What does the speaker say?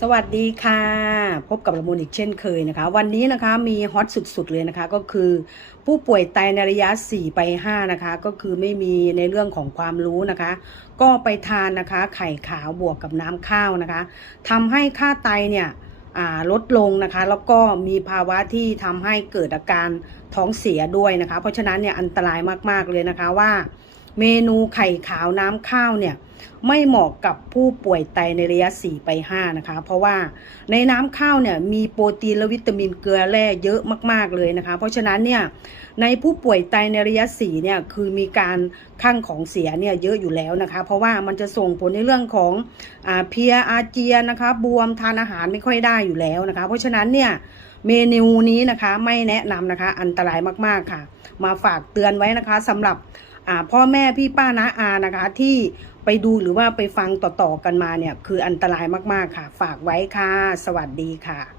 สวัสดีค่ะ พบกับละมุนอีกเช่นเคยนะคะ วันนี้นะคะมีฮอตสุดๆเลยนะคะก็คือผู้ป่วยไตในระยะ 4 ไป 5 นะคะ ก็คือไม่มีในเรื่องของความรู้นะคะ ก็ไปทานนะคะไข่ขาวบวกกับน้ำข้าวนะคะทำให้ค่าไตเนี่ยลดลงนะคะ แล้วก็มีภาวะที่ทำให้เกิดอาการท้องเสียด้วยนะคะ เพราะฉะนั้นเนี่ยอันตรายมากๆเลยนะคะว่า เมนูไข่ขาวน้ำข้าวเนี่ยไม่เหมาะกับผู้ป่วยไตในระยะ 4 ไป 5 นะคะ เพราะว่าในน้ำข้าวเนี่ยมีโปรตีนและวิตามินเกลือแร่เยอะมาก ๆ เลยนะคะ เพราะฉะนั้นเนี่ยในผู้ป่วยไตในระยะ 4 เนี่ยคือมีการข้างของเสียเนี่ยเยอะอยู่แล้วนะคะ เพราะว่ามันจะส่งผลในเรื่องของอาเพียอาเจียนะคะบวมทานอาหารไม่ค่อยได้อยู่แล้วนะคะ เพราะฉะนั้นเนี่ยเมนูนี้นะคะไม่แนะนำนะคะอันตรายมากๆค่ะ มาฝากเตือนไว้นะคะสำหรับ พ่อแม่พี่ป้าน้าอานะคะที่ไปดูหรือว่าไปฟังต่อๆกันมาเนี่ยคืออันตรายมากๆค่ะ ฝากไว้ค่ะ สวัสดีค่ะ